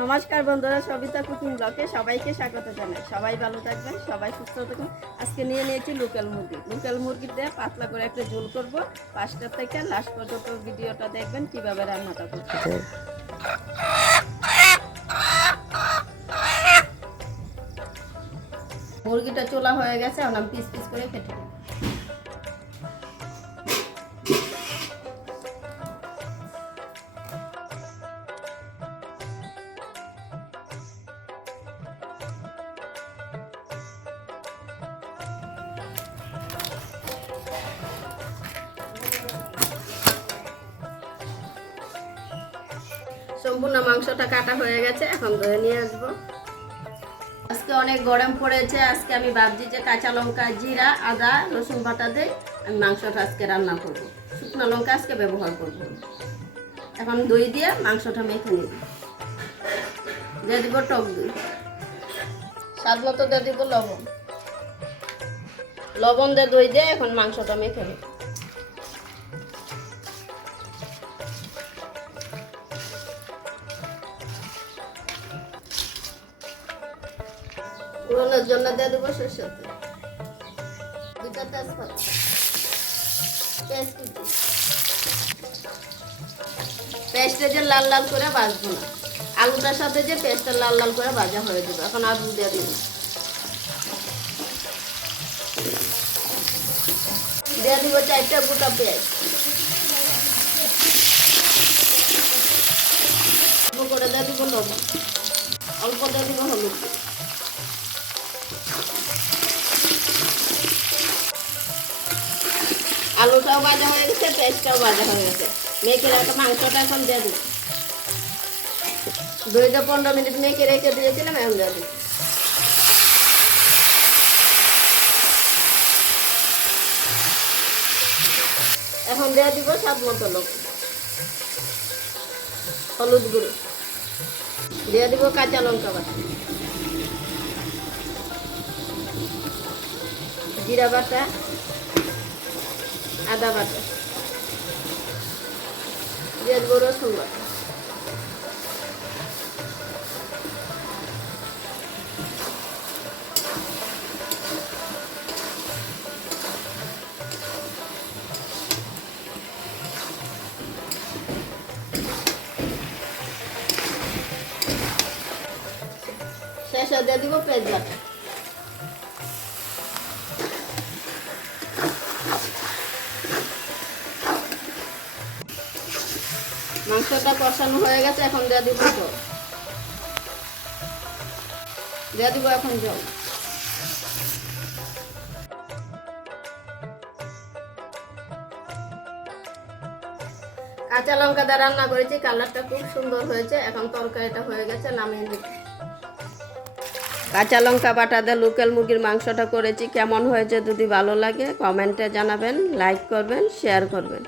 নমস্কার বন্ধুরা, সবিতা কুকিং ব্লকে সবাইকে স্বাগত জানাই। সবাই ভালো থাকবেন, সবাই সুস্থ থাকুন। আজকে নিয়ে নিয়েছি লোকাল মুরগি। লোকাল মুরগি দিয়ে পাতলা করে একটা ঝোল করব। পাঁচটা থেকে লাস্ট পর্যন্ত ভিডিওটা দেখবেন, কীভাবে রান্নাটা করতে। মুরগিটা চোলা হয়ে গেছে, এখন আমি পিস পিস করে কেটে সম্পূর্ণ মাংসটা কাটা হয়ে গেছে, এখন ধরে নিয়ে আসব। আজকে অনেক গরম পড়েছে, আজকে আমি ভাবছি যে কাঁচা লঙ্কা, জিরা, আদা, রসুন বাটা দিয়ে আমি মাংসটা আজকে রান্না করব। শুকনো লঙ্কা আজকে ব্যবহার করব। এখন দই দিয়ে মাংসটা মেখে নিব। দিয়ে দিব টক দই। স্বাদ মতো দিয়ে দিব লবণ। লবণ দিয়ে দই দিয়ে এখন মাংসটা মেখে নিব। উড়ানোর জন্য দিয়ে দেবো সরষের দুটা তেজপাতা। পেঁয়াজ পেঁয়াজটা যে লাল লাল করে ভাজবো না। আলুটার সাথে যে পেঁয়াজটা লাল লাল করে ভাজা হয়ে যাবে। এখন আলু দিয়ে দিব। দিয়ে দিব চারটা গোটা পেঁয়াজ। করে দিয়ে দিব লবণ। অল্প দিয়ে দিব হলুদ। আলুটাও ভাজা হয়ে গেছে পেঁয়াজটাও ভাজা হয়ে গেছে। মেখে রাখা মাংসটা এখন দিয়ে দিই। দুইটা পনেরো মিনিট মেখে রেখে দিয়েছিলাম, এখন দিয়ে দিই। এখন দিয়ে দিব স্বাদ মতো লোক হলুদ গুঁড়ো। দিয়ে দিব কাঁচা লঙ্কা বাটা। জিরা বাটা। আদা বাটা। দিয়ে দেবো রসুন বাটা। শেষে দিয়ে দিব পেঁয়াজ বাটা। মাংসটা কষানো হয়ে গেছে, এখন দিয়ে দিব জল। দিয়ে দিব এখন জল। কাঁচা লঙ্কা দিয়ে রান্না করেছি, কালারটা খুব সুন্দর হয়েছে, এখন তরকারিটা হয়ে গেছে, নামিয়ে দিব কাঁচা লঙ্কা বাটা দিয়ে লোকাল মুরগির মাংসটা করেছি, কেমন হয়েছে যদি ভালো লাগে, কমেন্টে জানাবেন লাইক করবেন শেয়ার করবেন।